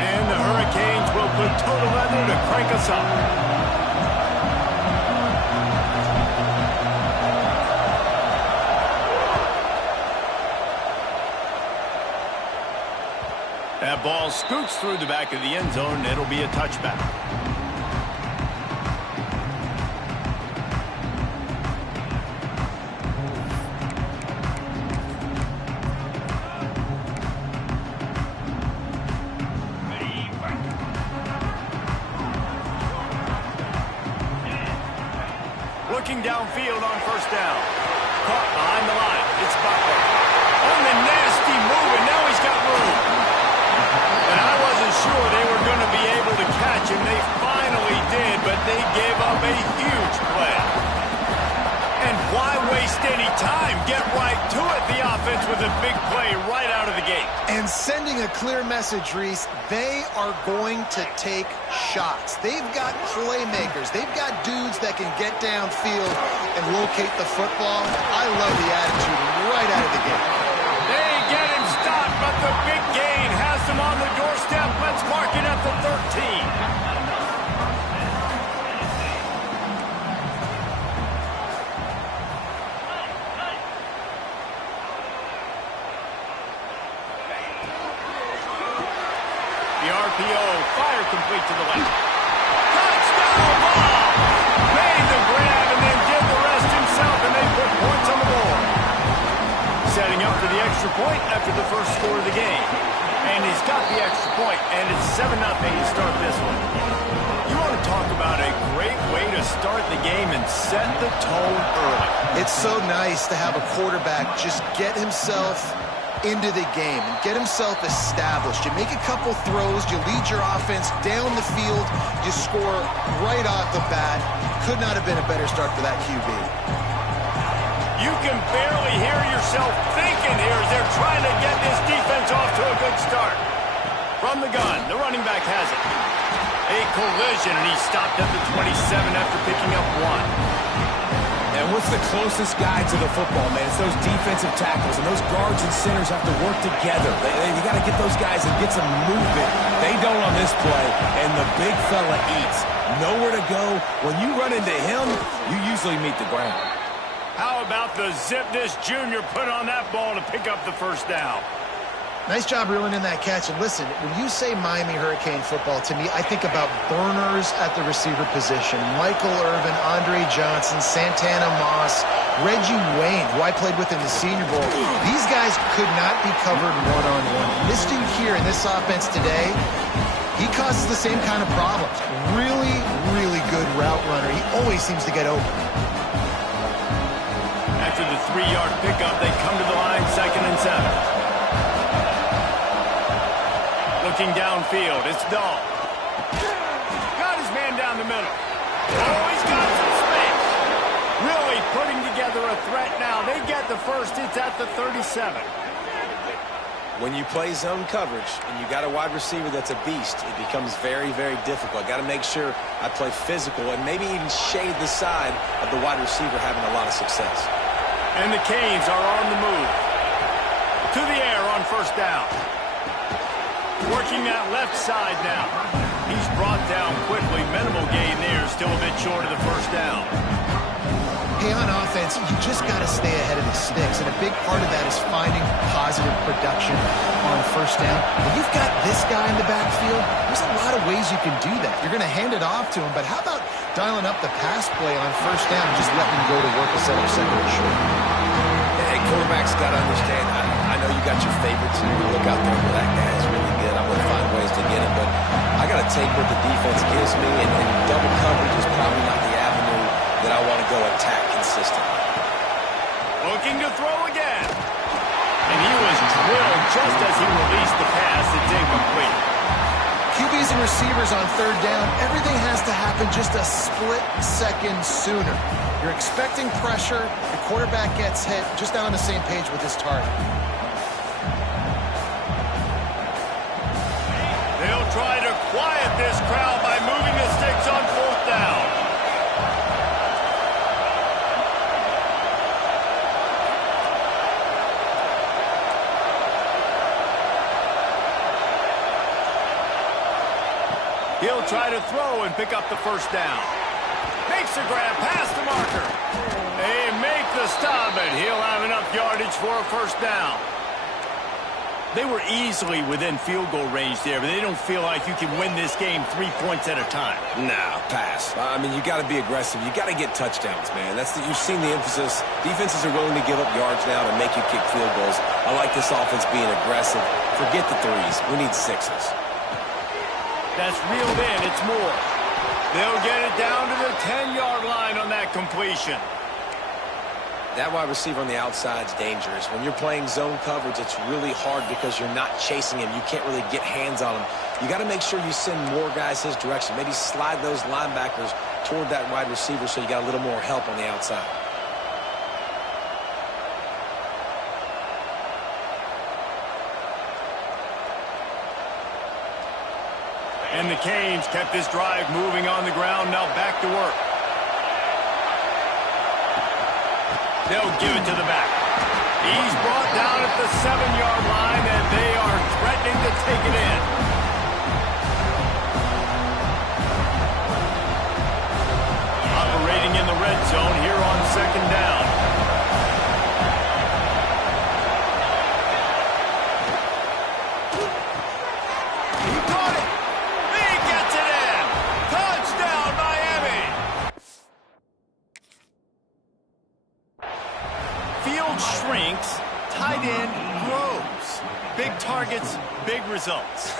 And the Hurricanes will put total weather to crank us up. That ball scoots through the back of the end zone. It'll be a touchback. Looking downfield on first down. Caught behind the line. It's Butler. On the nasty move, and now he's got room. And I wasn't sure they were going to be able to catch him. They finally did, but they gave up a huge play. And why waste any time? Get right to it, the offense, with a big play right out of the gate. And sending a clear message, Reese, they are going to take shots. They've got playmakers. They've got dudes that can get downfield and locate the football. I love the attitude right out of the gate. They get him stopped, but the big gain has them on the doorstep. Let's mark it at the 13. The RPO, fire complete to the left. Touchdown ball! Made the grab and then did the rest himself, and they put points on the board. Setting up for the extra point after the first score of the game. And he's got the extra point, and it's 7-0 to start this one. You want to talk about a great way to start the game and set the tone early. It's so nice to have a quarterback just get himself into the game and get himself established. You make a couple throws, you lead your offense down the field, you score right off the bat. Could not have been a better start for that QB. You can barely hear yourself thinking here as they're trying to get this defense off to a good start. From the gun, the running back has it. A collision, and he stopped at the 27 after picking up one. And what's the closest guy to the football, man? It's those defensive tackles, and those guards and centers have to work together. They got to get those guys and get some movement. They don't on this play, and the big fella eats. Nowhere to go. When you run into him, you usually meet the ground. How about the zip this junior put on that ball to pick up the first down? Nice job reeling in that catch. And listen, when you say Miami Hurricane football, to me, I think about burners at the receiver position. Michael Irvin, Andre Johnson, Santana Moss, Reggie Wayne, who I played with in the Senior Bowl. These guys could not be covered one-on-one. This dude here in this offense today, he causes the same kind of problems. Really, really good route runner. He always seems to get open. After the 3-yard pickup, they come to the line, 2nd and 7. Looking downfield, it's Dahl. Got his man down the middle. Oh, he's got some space. Really putting together a threat now. They get the first. It's at the 37. When you play zone coverage and you got a wide receiver that's a beast, it becomes very, very difficult. Got to make sure I play physical and maybe even shade the side of the wide receiver having a lot of success. And the Canes are on the move. To the air on first down. Working that left side now. He's brought down quickly. Minimal gain there. Still a bit short of the first down. Hey, on offense, you just got to stay ahead of the sticks, and a big part of that is finding positive production on first down. When you've got this guy in the backfield, there's a lot of ways you can do that. You're going to hand it off to him, but how about dialing up the pass play on first down and just letting him go to work instead of second and short? Hey, quarterbacks got to understand, I know you got your favorites, and you look out there where that guy is really good. I'm going to find ways to get him, but I got to take what the defense gives me, and double coverage is probably not the avenue that I want to go attack consistently. Looking to throw again. And he was drilled just as he released the pass. It's incomplete. QBs and receivers on third down, everything has to happen just a split second sooner. You're expecting pressure, the quarterback gets hit, just not on the same page with his target. They'll try to quiet this crowd by moving the sticks on fourth down. He'll try to throw and pick up the first down. Makes a grab past the marker. They make the stop, and he'll have enough yardage for a first down. They were easily within field goal range there, but they don't feel like you can win this game 3 points at a time. Nah, pass. I mean, you got to be aggressive. You got to get touchdowns, man. You've seen the emphasis. Defenses are willing to give up yards now to make you kick field goals. I like this offense being aggressive. Forget the threes. We need sixes. That's reeled in. It's more. They'll get it down to the 10-yard line on that completion. That wide receiver on the outside is dangerous. When you're playing zone coverage, it's really hard because you're not chasing him. You can't really get hands on him. You got to make sure you send more guys his direction. Maybe slide those linebackers toward that wide receiver so you got a little more help on the outside. And the Canes kept this drive moving on the ground. Now back to work. They'll give it to the back. He's brought down at the 7-yard line, and they are threatening to take it in. Operating in the red zone here on second down. He caught it. He gets it in. Touchdown, Miami. Field shrinks, tight end grows. Big targets, big results.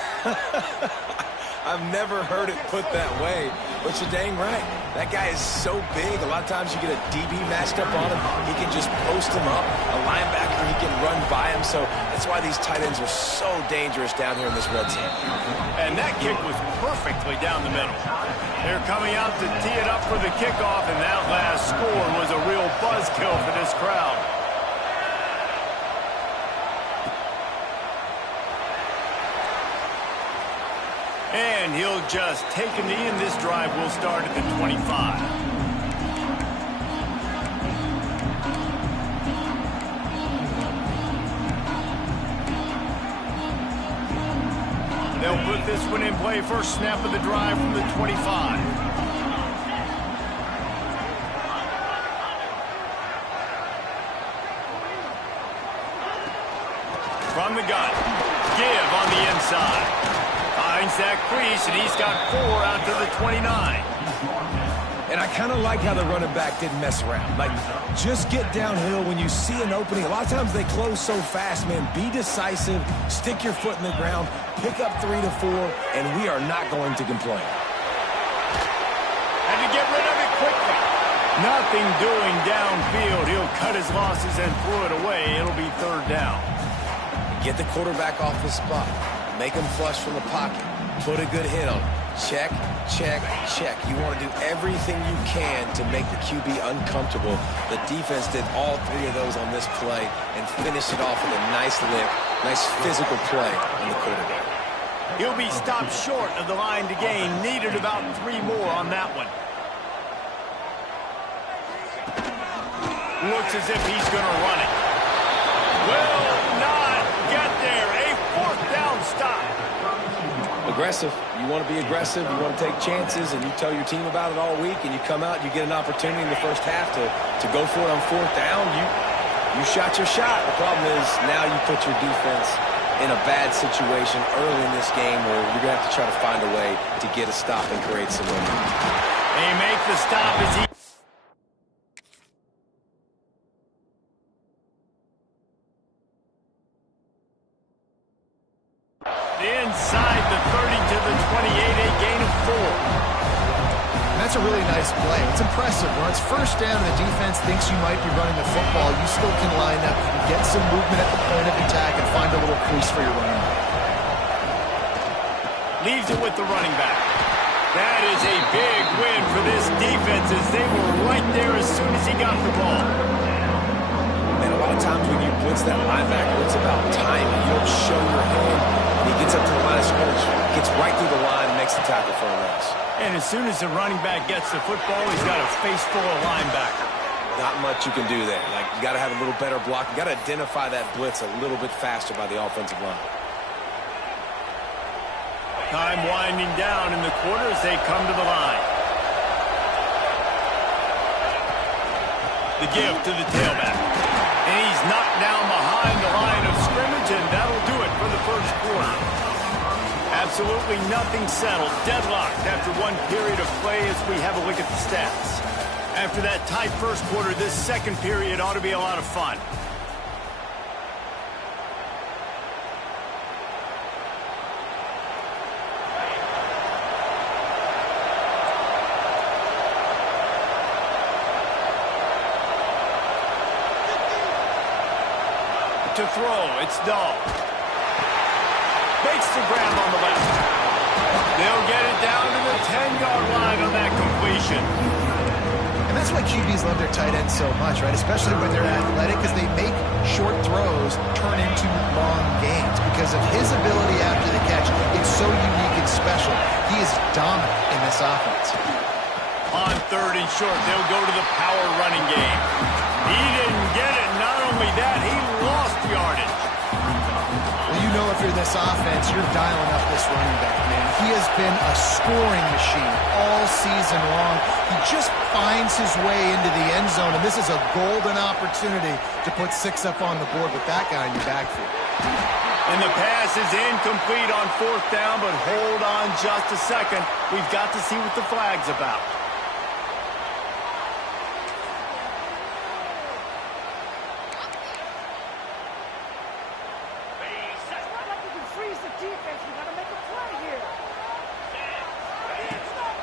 I've never heard it put that way, but you're dang right. That guy is so big. A lot of times you get a DB matched up on him. He can just post him up. A linebacker, he can run by him. So that's why these tight ends are so dangerous down here in this red zone. And that kick was perfectly down the middle. They're coming out to tee it up for the kickoff, and that last score was a real buzzkill for this crowd. And he'll just take a knee, and this drive will start at the 25. They'll put this one in play. First snap of the drive from the 25. From the gun. Give on the inside. Finds that crease, and he's got 4 out to the 29. And I kind of like how the running back didn't mess around. Like, just get downhill when you see an opening. A lot of times they close so fast, man. Be decisive, stick your foot in the ground, pick up 3 to 4, and we are not going to complain. Had to get rid of it quickly. Nothing doing downfield. He'll cut his losses and throw it away. It'll be third down. Get the quarterback off his spot. Make him flush from the pocket. Put a good hit on him. Check, check, check. You want to do everything you can to make the QB uncomfortable. The defense did all 3 of those on this play and finished it off with a nice lick, nice physical play on the quarterback. He'll be stopped short of the line to gain. Needed about 3 more on that one. Looks as if he's going to run it. Will not get there. A 4th down stop. Aggressive. You want to be aggressive. You want to take chances, and you tell your team about it all week, and you come out, you get an opportunity in the first half to go for it on 4th down. You shot your shot. The problem is now you put your defense in a bad situation early in this game where you're going to have to try to find a way to get a stop and create some momentum. They make the stop as he... Inside the 30 to the 28, a gain of 4. That's a really nice play. It's impressive. When it's first down and the defense thinks you might be running the football, you still can line up, get some movement at the point of attack, and find a little crease for your running back. Leaves it with the running back. That is a big win for this defense as they were right there as soon as he got the ball. And a lot of times when you blitz that linebacker, it's about timing. You don't show your hand. He gets up to the line of scrimmage, gets right through the line, and makes the tackle for a loss. And as soon as the running back gets the football, he's got a face full of linebacker. Not much you can do there. Like, you got to have a little better block. You got to identify that blitz a little bit faster by the offensive line. Time winding down in the quarter as they come to the line. The give to the tailback. And he's knocked down behind the line of scrimmage, and that'll do it for the first quarter. Absolutely nothing settled. Deadlocked after one period of play as we have a look at the stats. After that tight first quarter, this second period ought to be a lot of fun. To throw, it's Dahl. Makes the grab on the left. They'll get it down to the 10-yard line on that completion. And that's why QBs love their tight ends so much, right? Especially when they're athletic, because they make short throws turn into long gains. Because of his ability after the catch, it's so unique and special. He is dominant in this offense. On 3rd and short, they'll go to the power running game. He didn't get it. Not only that, he lost yardage. Well, you know if you're this offense, you're dialing up this running back, man. He has been a scoring machine all season long. He just finds his way into the end zone, and this is a golden opportunity to put 6 up on the board with that guy in your backfield. And the pass is incomplete on 4th down, but hold on just a second. We've got to see what the flag's about.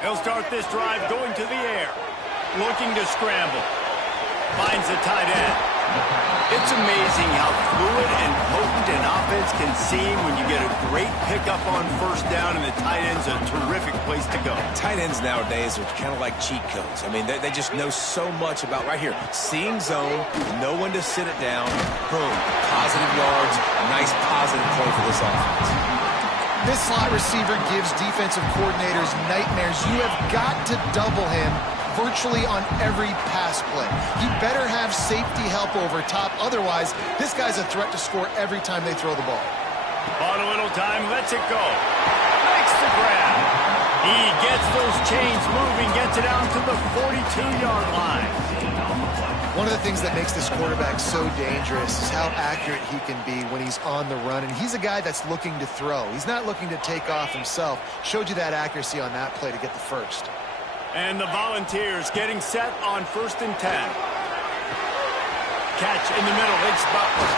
He'll start this drive going to the air. Looking to scramble. Finds the tight end. It's amazing how fluid and potent an offense can seem when you get a great pickup on 1st down, and the tight end's a terrific place to go. Tight ends nowadays are kind of like cheat codes. I mean, they just know so much about, right here, seeing zone, know when to sit it down, boom, positive yards, nice positive play for this offense. This slot receiver gives defensive coordinators nightmares. You have got to double him virtually on every pass play. He better have safety help over top. Otherwise, this guy's a threat to score every time they throw the ball. Bought a little time, lets it go. Makes the grab. He gets those chains moving, gets it out to the 42-yard line. One of the things that makes this quarterback so dangerous is how accurate he can be when he's on the run. And he's a guy that's looking to throw. He's not looking to take off himself. Showed you that accuracy on that play to get the first. And the Volunteers getting set on 1st and 10. Catch in the middle. It's Butler.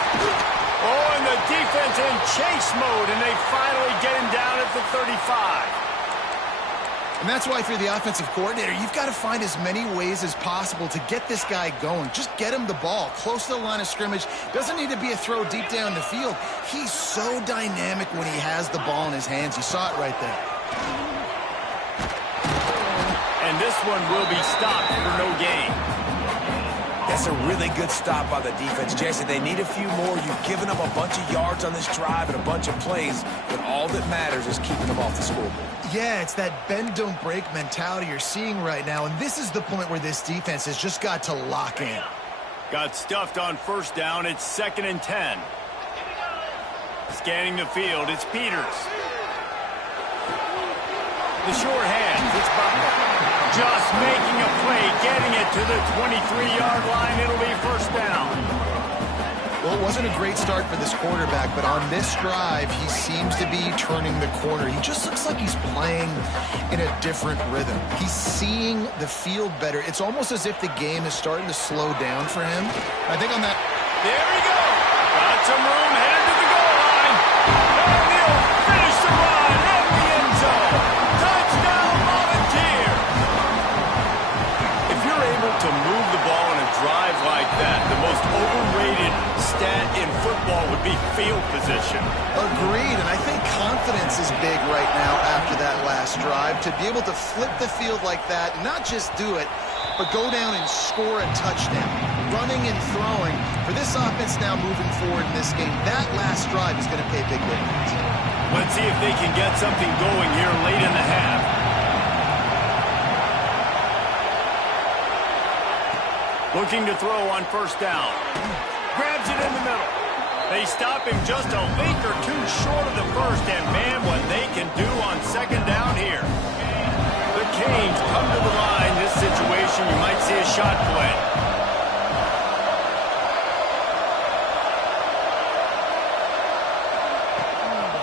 Oh, and the defense in chase mode, and they finally get him down at the 35. And that's why if you're the offensive coordinator, you've got to find as many ways as possible to get this guy going. Just get him the ball close to the line of scrimmage. Doesn't need to be a throw deep down the field. He's so dynamic when he has the ball in his hands. You saw it right there. And this one will be stopped for no gain. That's a really good stop by the defense, Jesse. They need a few more. You've given them a bunch of yards on this drive and a bunch of plays, but all that matters is keeping them off the scoreboard. Yeah, it's that bend, don't break mentality you're seeing right now, and this is the point where this defense has just got to lock in. Got stuffed on 1st down. It's 2nd and 10. Scanning the field, it's Peters. The short hands, it's Butler. Just making a play, getting it to the 23-yard line. It'll be 1st down. Well, it wasn't a great start for this quarterback, but on this drive, he seems to be turning the corner. He just looks like he's playing in a different rhythm. He's seeing the field better. It's almost as if the game is starting to slow down for him. I think on that... There we go. Got some room, headed to the goal line. And he'll finish the run in the end zone. Touchdown, Volunteer. If you're able to move the ball in a drive like that, the most overrated stat in football would be field position. Agreed, and I think confidence is big right now after that last drive. To be able to flip the field like that, not just do it, but go down and score a touchdown. Running and throwing. For this offense now moving forward in this game, that last drive is going to pay big dividends. Let's see if they can get something going here late in the half. Looking to throw on 1st down. Grabs it in the middle. They stop him just a leak or two short of the first, and man, what they can do on second down here. The Canes come to the line. This situation, you might see a shot play.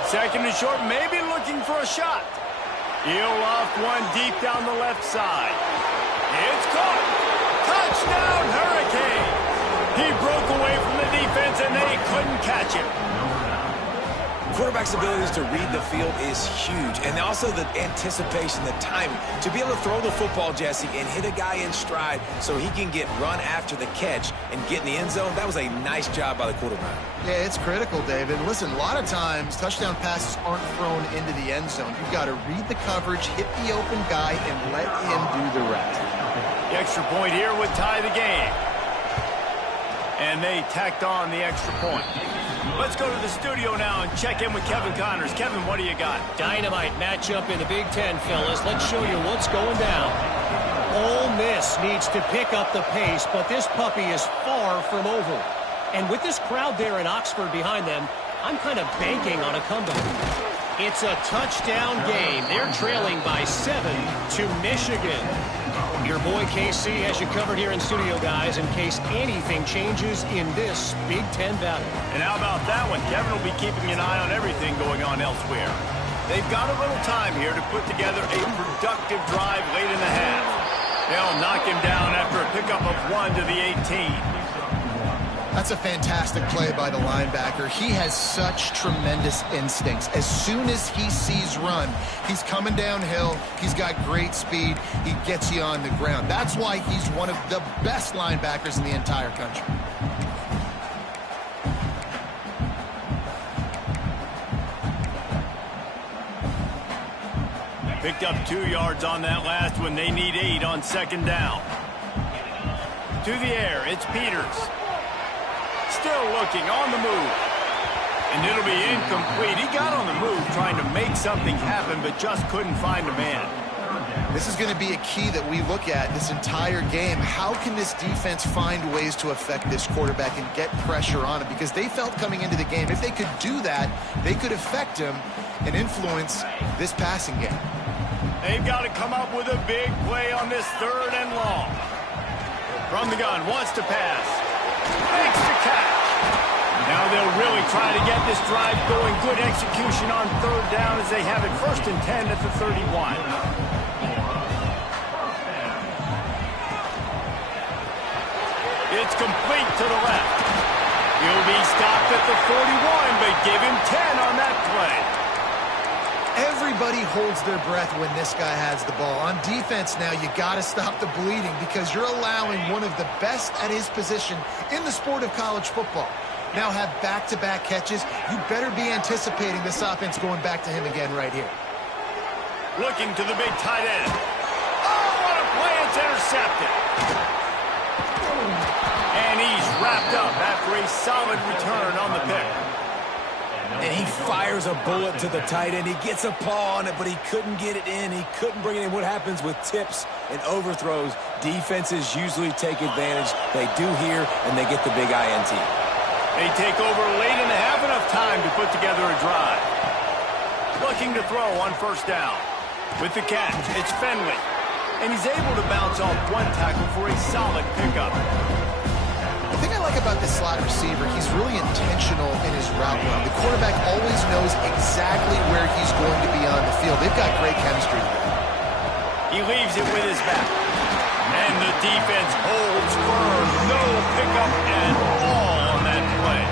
Second and short, maybe looking for a shot. He'll off one deep down the left side. It's caught. Touchdown, Hurricane. He broke away from the defense, and they couldn't catch him. Quarterback's abilities to read the field is huge, and also the anticipation, the timing. To be able to throw the football, Jesse, and hit a guy in stride so he can get run after the catch and get in the end zone, that was a nice job by the quarterback. Yeah, it's critical, David. Listen, a lot of times touchdown passes aren't thrown into the end zone. You've got to read the coverage, hit the open guy, and let him do the rest. The extra point here would tie the game. And they tacked on the extra point. Let's go to the studio now and check in with Kevin Connors. Kevin, what do you got? Dynamite matchup in the Big Ten, fellas. Let's show you what's going down. Ole Miss needs to pick up the pace, but this puppy is far from over. And with this crowd there in Oxford behind them, I'm kind of banking on a comeback. It's a touchdown game. They're trailing by 7 to Michigan. Your boy KC has you covered here in studio, guys, in case anything changes in this Big Ten battle. And how about that one? Kevin will be keeping an eye on everything going on elsewhere. They've got a little time here to put together a productive drive late in the half. They'll knock him down after a pickup of 1 to the 18. That's a fantastic play by the linebacker. He has such tremendous instincts. As soon as he sees run, he's coming downhill. He's got great speed. He gets you on the ground. That's why he's one of the best linebackers in the entire country. Picked up 2 yards on that last one. They need 8 on second down. To the air, it's Peters. Still looking on the move. And it'll be incomplete. He got on the move trying to make something happen, but just couldn't find a man. This is going to be a key that we look at this entire game. How can this defense find ways to affect this quarterback and get pressure on him? Because they felt coming into the game, if they could do that, they could affect him and influence this passing game. They've got to come up with a big play on this 3rd and long. From the gun, wants to pass. Makes the catch. Now they'll really try to get this drive going. Good execution on 3rd down as they have it 1st and 10 at the 31. It's complete to the left. He'll be stopped at the 41, but give him 10 on that play. Everybody holds their breath when this guy has the ball. On defense now, you got to stop the bleeding because you're allowing one of the best at his position in the sport of college football. Now have back-to-back catches. You better be anticipating this offense going back to him again right here. Looking to the big tight end. Oh, what a play. It's intercepted. And he's wrapped up after a solid return on the pick. And he fires a bullet to the tight end. He gets a paw on it, but he couldn't get it in. He couldn't bring it in. What happens with tips and overthrows, defenses usually take advantage. They do here, and they get the big INT. They take over late in the half, enough time to put together a drive. Looking to throw on 1st down. With the catch, it's Fenley. And he's able to bounce off one tackle for a solid pickup. The thing I like about this slot receiver, he's really intentional in his route run. The quarterback always knows exactly where he's going to be on the field. They've got great chemistry together. He leaves it with his back. And the defense holds firm. No pickup at all on that play.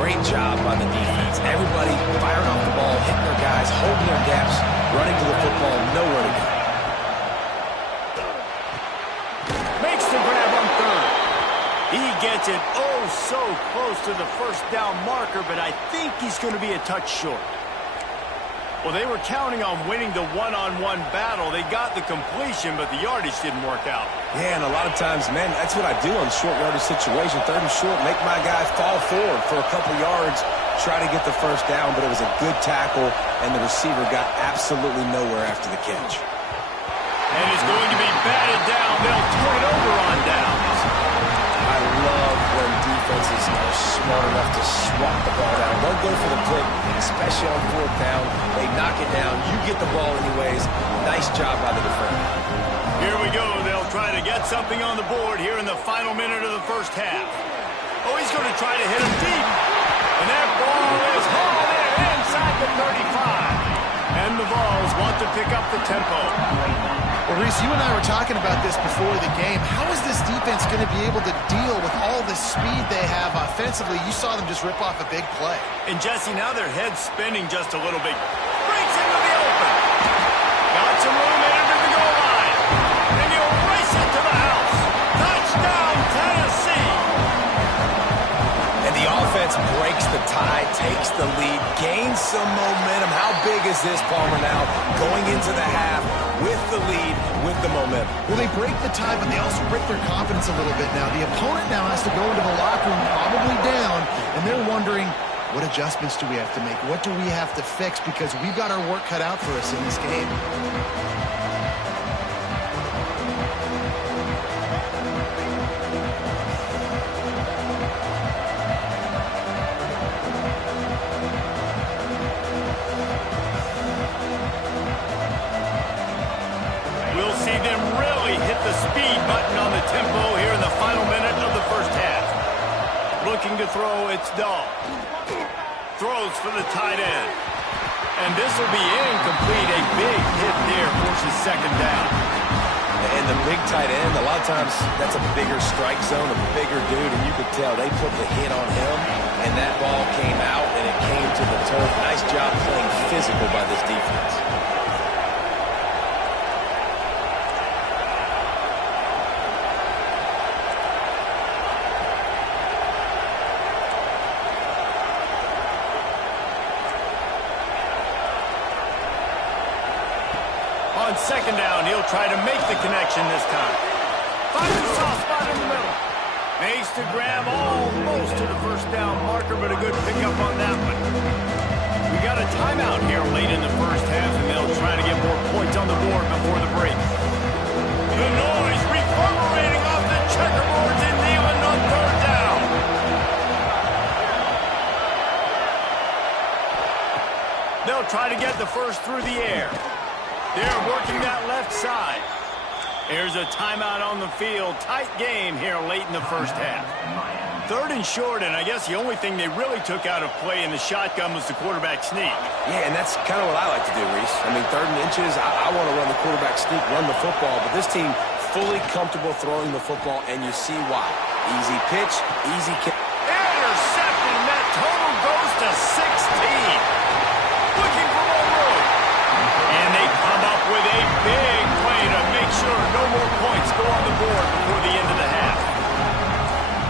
Great job by the defense. Everybody firing off the ball, hitting their guys, holding their gaps, running to the football, nowhere to go. Makes the grab on 3rd. He gets it so close to the 1st down marker, but I think he's going to be a touch short. Well, they were counting on winning the one-on-one battle. They got the completion, but the yardage didn't work out. Yeah, and a lot of times, man, that's what I do on short yardage situation. 3rd and short, make my guy fall forward for a couple yards, try to get the 1st down, but it was a good tackle, and the receiver got absolutely nowhere after the catch. And it's going to be batted down. They'll turn it over on downs. I love when defenses are smart enough to swat the ball down. Don't go for the pick, especially on fourth down. They knock it down. You get the ball anyways. Nice job by the defender. Here we go. They'll try to get something on the board here in the final minute of the first half. Oh, he's going to try to hit him deep. And that ball is hauled in inside the 35. And the Vols want to pick up the tempo. Well, Reese, you and I were talking about this before the game. How is this defense going to be able to deal with all the speed they have offensively? You saw them just rip off a big play. And, Jesse, now their head's spinning just a little bit. Breaks into the open. Got some room into the goal line. And he'll race it to the house. Touchdown, Tennessee. And the offense breaks the tie, takes the lead, gains some momentum. How big is this, Palmer, now going into the half with the lead, with the momentum? Well, they break the tie, but they also break their confidence a little bit now. The opponent now has to go into the locker room probably down, and they're wondering, what adjustments do we have to make? What do we have to fix? Because we've got our work cut out for us in this game. We'll see them really hit the speed button on the tempo here in the final minute of the first half. Looking to throw, it's Dahl. Throws for the tight end. And this will be incomplete. A big hit there forces second down. And the big tight end, a lot of times that's a bigger strike zone, a bigger dude, and you could tell they put the hit on him, and that ball came out, and it came to the turf. Nice job playing physical by this defense. On second down, he'll try to make the connection this time. Finds a soft spot in the middle. Makes the grab almost to the first down marker, but a good pickup on that one. We got a timeout here late in the first half, and they'll try to get more points on the board before the break. The noise reverberating off the checkerboards in Neyland on third down. They'll try to get the first through the air. They're working that left side. There's a timeout on the field. Tight game here late in the first half. Third and short, and I guess the only thing they really took out of play in the shotgun was the quarterback sneak. Yeah, and that's kind of what I like to do, Reese. I mean, third and inches, I want to run the quarterback sneak, run the football, but this team fully comfortable throwing the football, and you see why. Easy pitch, easy kick. Intercepted, and that total goes to 16. Looking for more room. And they come up with a big play to make sure no more points go on the board before the end of the half.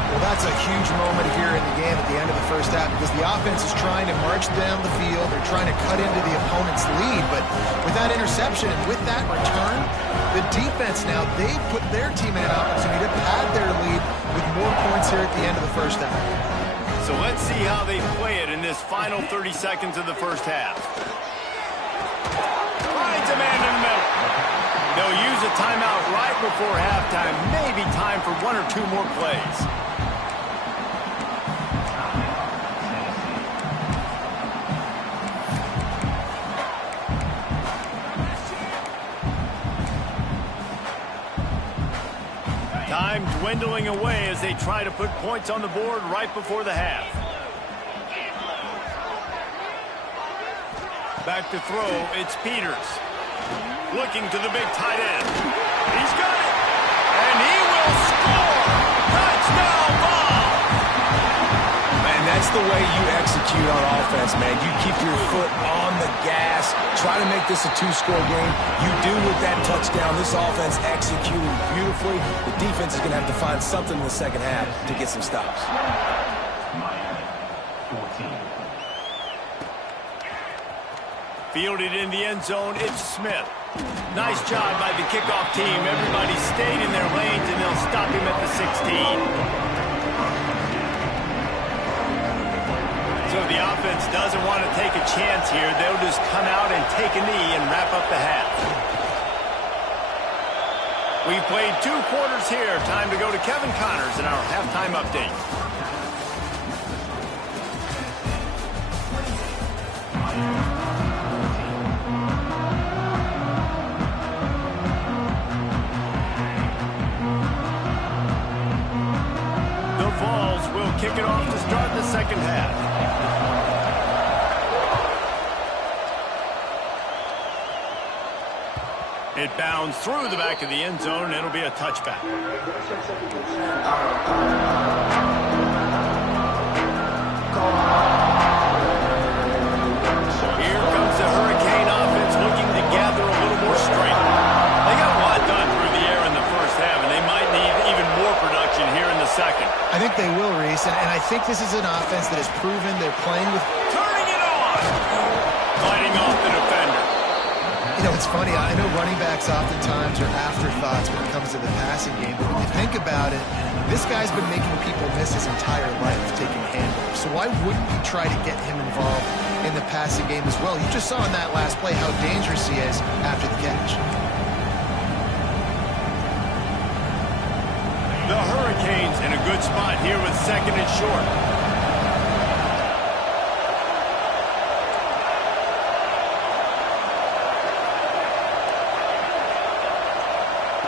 Well, that's a huge moment here in the game at the end of the first half because the offense is trying to march down the field. They're trying to cut into the opponent's lead, but with that interception and with that return, the defense now, they put their team in an opportunity to pad their lead with more points here at the end of the first half. So let's see how they play it in this final 30 seconds of the first half. Finds a man in the middle. They'll use a timeout right before halftime. Maybe time for one or two more plays. Time dwindling away as they try to put points on the board right before the half. Back to throw, it's Peters. Looking to the big tight end. He's got it. And he will score. Touchdown ball. Man, that's the way you execute on offense, man. You keep your foot on the gas, try to make this a two-score game. You do with that touchdown. This offense executing beautifully. The defense is going to have to find something in the second half to get some stops. Fielded in the end zone, it's Smith. Nice job by the kickoff team. Everybody stayed in their lanes, and they'll stop him at the 16. So the offense doesn't want to take a chance here. They'll just come out and take a knee and wrap up the half. We've played 2 quarters here. Time to go to Kevin Connors in our halftime update. The Vols will kick it off to start the second half. It bounds through the back of the end zone, and it'll be a touchback. Here comes the Hurricane offense looking to gather a little more strength. They got a lot done through the air in the first half, and they might need even more production here in the second. I think they will, Reese, and I think this is an offense that has proven they're playing with... Turning it on! Fighting off the defender. You know, it's funny. I know running backs oftentimes are afterthoughts when it comes to the passing game, but when you think about it, this guy's been making people miss his entire life taking handoffs. So why wouldn't you try to get him involved in the passing game as well? You just saw in that last play how dangerous he is after the catch. The Hurricanes in a good spot here with second and short.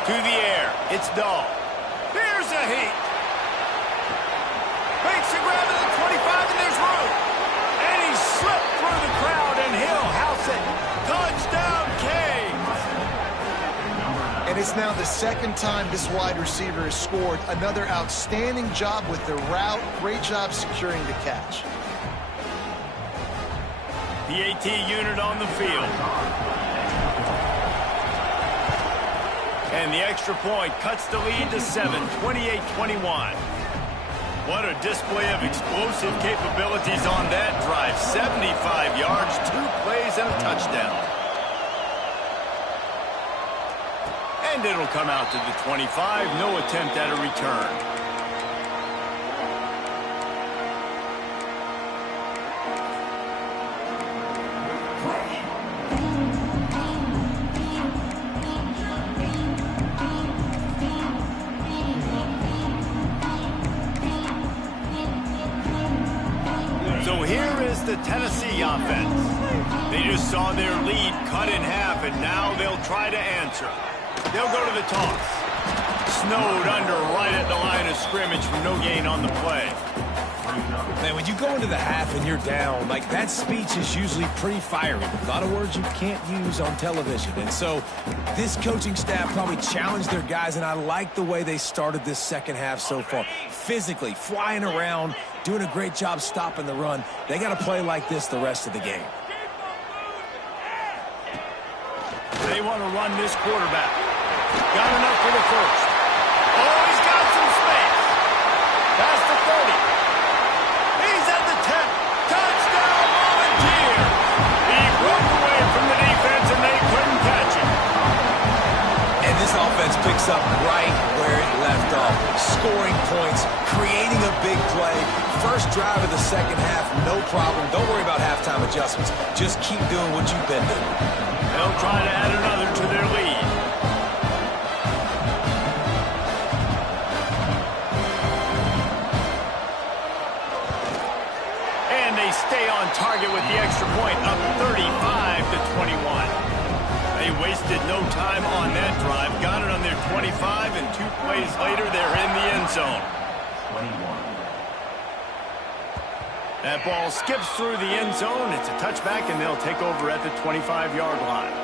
To the air, it's Dahl. Here's a heat. Makes a grab at the 25, and there's room. And he slipped through the crowd, and he'll house it. Touchdown, Canes. And it's now the second time this wide receiver has scored. Another outstanding job with the route. Great job securing the catch. The AT unit on the field. And the extra point cuts the lead to 7, 28-21. What a display of explosive capabilities on that drive. 75 yards, 2 plays, and a touchdown. And it'll come out to the 25. No attempt at a return. So here is the Tennessee offense. They just saw their lead cut in half, and now they'll try to answer. They'll go to the toss. Snowed under right at the line of scrimmage for no gain on the play. Man, when you go into the half and you're down, like, that speech is usually pretty fiery. A lot of words you can't use on television. And so this coaching staff probably challenged their guys, and I like the way they started this second half so far. Physically, flying around, doing a great job stopping the run. They got to play like this the rest of the game. They want to run this quarterback. Got enough for the first. Oh, he's got some space. Past the 30. He's at the 10. Touchdown, Volunteer. He broke away from the defense, and they couldn't catch him. And this offense picks up right where it left off. Scoring points, creating a big play. First drive of the second half, no problem. Don't worry about halftime adjustments. Just keep doing what you've been doing. They'll try to add another to their lead. And they stay on target with the extra point, up 35-21. They wasted no time on that drive. Got it on their 25, and 2 plays later, they're in the end zone. 21. That ball skips through the end zone. It's a touchback, and they'll take over at the 25-yard line.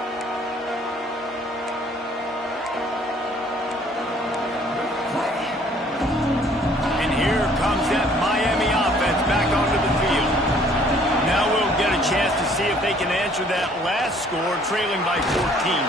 And here comes that Miami offense back onto the field. Now we'll get a chance to see if they can answer that last score, trailing by 14,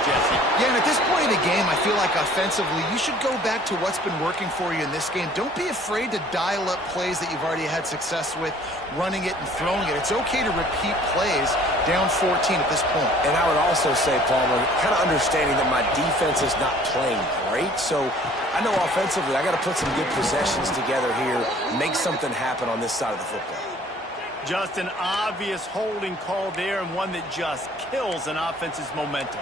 Jesse. Yeah, and at this point in the game, I feel like offensively, you should go back to what's been working for you in this game. Don't be afraid to dial up plays that you've already had success with, running it and throwing it. It's okay to repeat plays down 14 at this point. And I would also say, Palmer, kind of understanding that my defense is not playing great, so I know offensively I got to put some good possessions together here, make something happen on this side of the football. Just an obvious holding call there, and one that just kills an offense's momentum.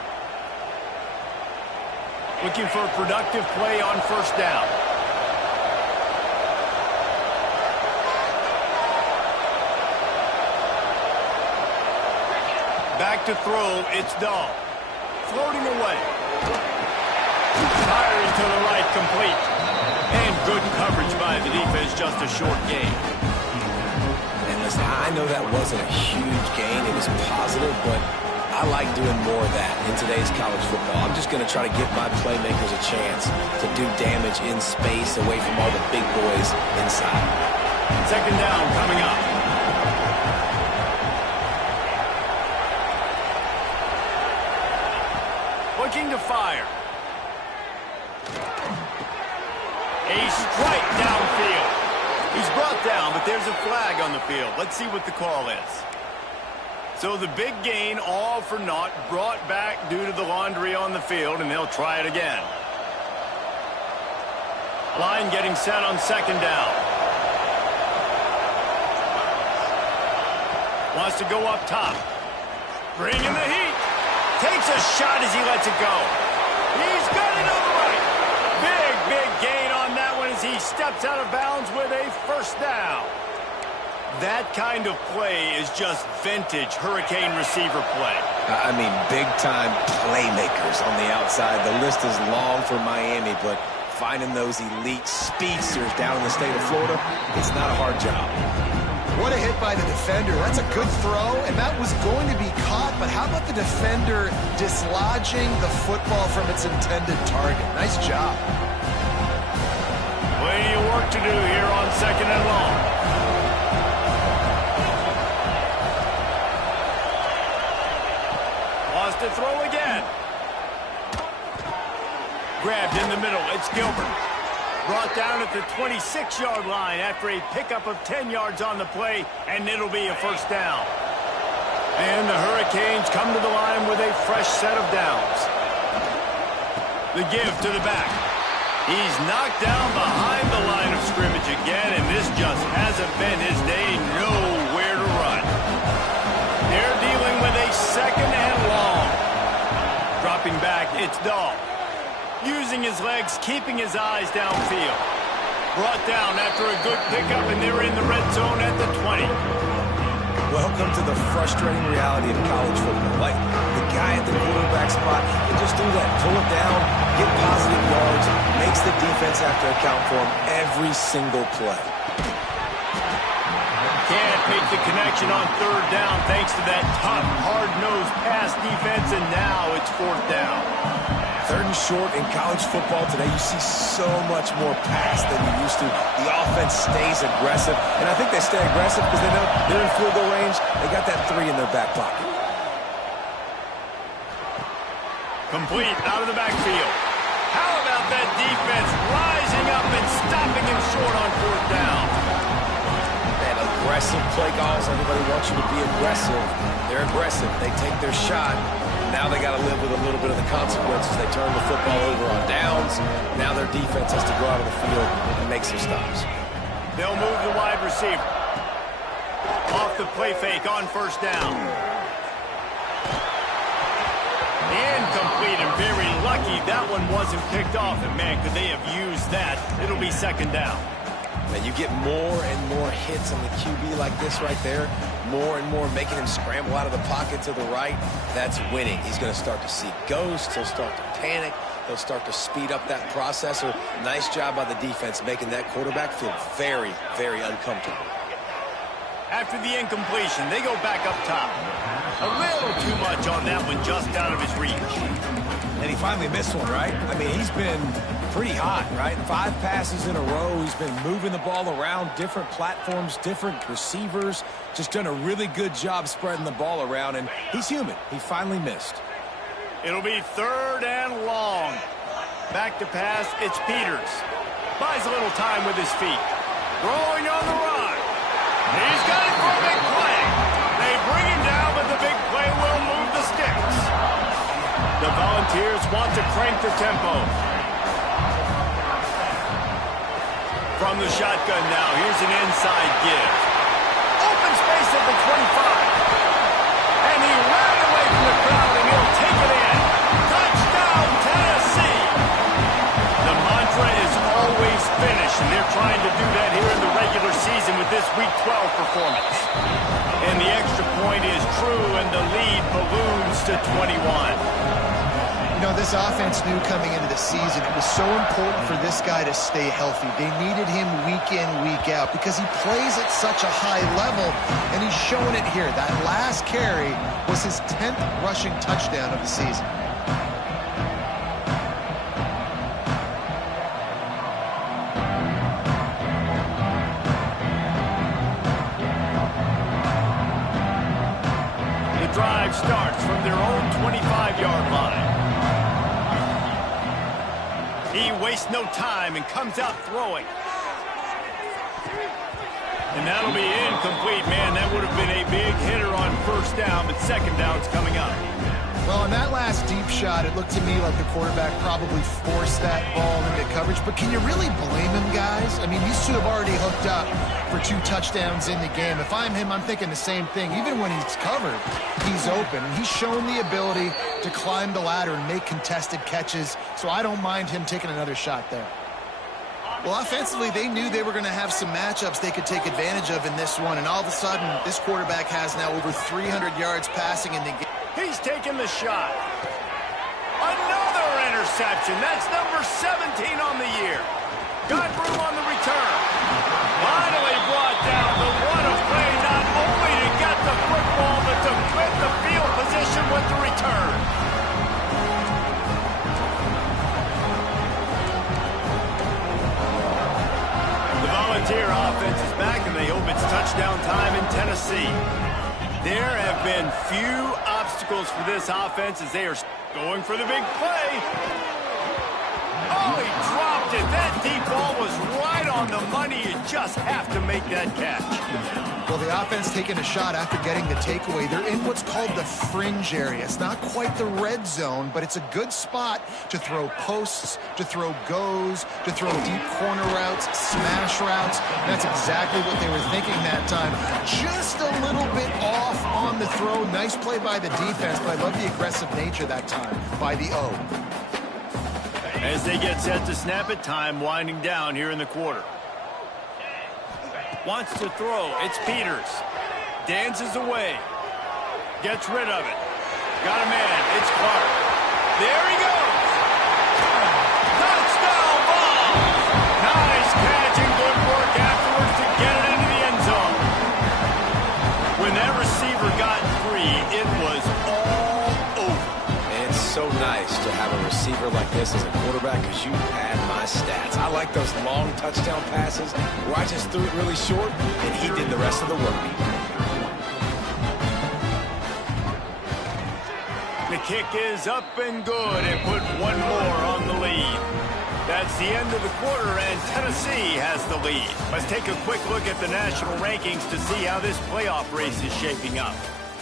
Looking for a productive play on first down. Back to throw, it's Dahl. Floating away. Firing to the right, complete. And good coverage by the defense, just a short gain. And listen, I know that wasn't a huge gain. It was positive, but I like doing more of that in today's college football. I'm just going to try to give my playmakers a chance to do damage in space away from all the big boys inside. Second down coming up. Looking to fire. A strike downfield. He's brought down, but there's a flag on the field. Let's see what the call is. So the big gain, all for naught, brought back due to the laundry on the field, and they'll try it again. Line getting set on second down. Wants to go up top. Bringing the heat. Takes a shot as he lets it go. He's got it on the right. Big gain on that one as he steps out of bounds with a first down. That kind of play is just vintage Hurricane receiver play. I mean, big-time playmakers on the outside. The list is long for Miami, but finding those elite speedsters down in the state of Florida, it's not a hard job. What a hit by the defender. That's a good throw, and that was going to be caught, but how about the defender dislodging the football from its intended target? Nice job. Plenty of work to do here on second and long. Wants to throw again. Grabbed in the middle. It's Gilbert. Brought down at the 26-yard line after a pickup of 10 yards on the play, and it'll be a first down. And the Hurricanes come to the line with a fresh set of downs. The give to the back. He's knocked down behind the line of scrimmage again, and this just hasn't been his day. Nowhere to run. They're dealing with a second and long. Dropping back, it's Dahl. Using his legs, keeping his eyes downfield. Brought down after a good pickup, and they're in the red zone at the 20. Welcome to the frustrating reality of college football. Like, the guy at the quarterback spot, he can just do that. Pull it down, get positive yards, makes the defense have to account for him every single play. Can't make the connection on third down thanks to that tough, hard-nosed pass defense, and now it's fourth down. Third and short in college football today, you see so much more pass than you used to. The offense stays aggressive, and I think they stay aggressive because they know they're in field goal range. They got that 3 in their back pocket. Complete out of the backfield. How about that defense rising up and stopping him short on fourth down? That aggressive play calls, everybody wants you to be aggressive. They're aggressive. They take their shot. Now they got to live with a little bit of the consequences. They turn the football over on downs. Now their defense has to go out on the field and make some stops. They'll move the wide receiver. Off the play fake on first down. Incomplete, and very lucky that one wasn't picked off. And man, could they have used that? It'll be second down. And you get more and more hits on the QB like this right there. More and more making him scramble out of the pocket to the right. That's winning. He's going to start to see ghosts. He'll start to panic. He'll start to speed up that processor. Nice job by the defense making that quarterback feel very, very uncomfortable. After the incompletion, they go back up top. A little too much on that one, just out of his reach. And he finally missed one, right? I mean, he's been pretty hot, right? 5 passes in a row. He's been moving the ball around, different platforms, different receivers. Just done a really good job spreading the ball around, and he's human. He finally missed. It'll be third and long. Back to pass, it's Peters. Buys a little time with his feet. Throwing on the run. He's got it for a big play. They bring him down, but the big play will move the sticks. The Volunteers want to crank the tempo. From the shotgun now, here's an inside give. Open space at the 25. And he ran away from the crowd, and he'll take it in. Touchdown, Tennessee! The mantra is always finish, and they're trying to do that here in the regular season with this Week 12 performance. And the extra point is true, and the lead to 21. You know, this offense knew coming into the season it was so important for this guy to stay healthy. They needed him week in, week out because he plays at such a high level, and he's showing it here. That last carry was his 10th rushing touchdown of the season. The drive starts from their own 25-yard line. He wastes no time and comes out throwing. And that'll be incomplete, man. That would have been a big hitter on first down, but second down's coming up. Well, on that last deep shot, it looked to me like the quarterback probably forced that ball into coverage. But can you really blame him, guys? I mean, these two have already hooked up for 2 touchdowns in the game. If I'm him, I'm thinking the same thing. Even when he's covered, he's open. And he's shown the ability to climb the ladder and make contested catches. So I don't mind him taking another shot there. Well, offensively, they knew they were going to have some matchups they could take advantage of in this one. And all of a sudden, this quarterback has now over 300 yards passing in the game. He's taking the shot. Another interception. That's number 17 on the year. Got room on the return. Finally brought down. But what a play, not only to get the football, but to quit the field position with the return. The Volunteer offense is back, and they hope it's touchdown time in Tennessee. There have been few obstacles for this offense as they are going for the big play. Oh, he dropped it. That deep ball was right on the money. You just have to make that catch. Well, the offense taking a shot after getting the takeaway. They're in what's called the fringe area. It's not quite the red zone, but it's a good spot to throw posts, to throw goes, to throw deep corner routes, smash routes. That's exactly what they were thinking that time. Just a little bit off on the throw. Nice play by the defense, but I love the aggressive nature that time by the O. As they get set to snap it, time winding down here in the quarter. Wants to throw. It's Peters. Dances away. Gets rid of it. Got a man. It's Clark. There he goes. Touchdown ball. Nice catch and good work afterwards to get it into the end zone. When that receiver got free, it was all over. It's so nice to have a receiver like this as a quarterback because you had my stats. I like those long touchdown passes where I just threw it really short and he did the rest of the work. The kick is up and good and put one more on the lead. That's the end of the quarter, and Tennessee has the lead. Let's take a quick look at the national rankings to see how this playoff race is shaping up.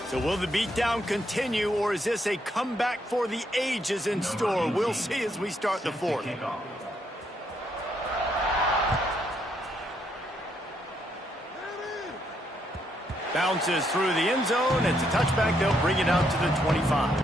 So will the beatdown continue, or is this a comeback for the ages in store? We'll see as we start the fourth. Bounces through the end zone. It's a touchback. They'll bring it out to the 25.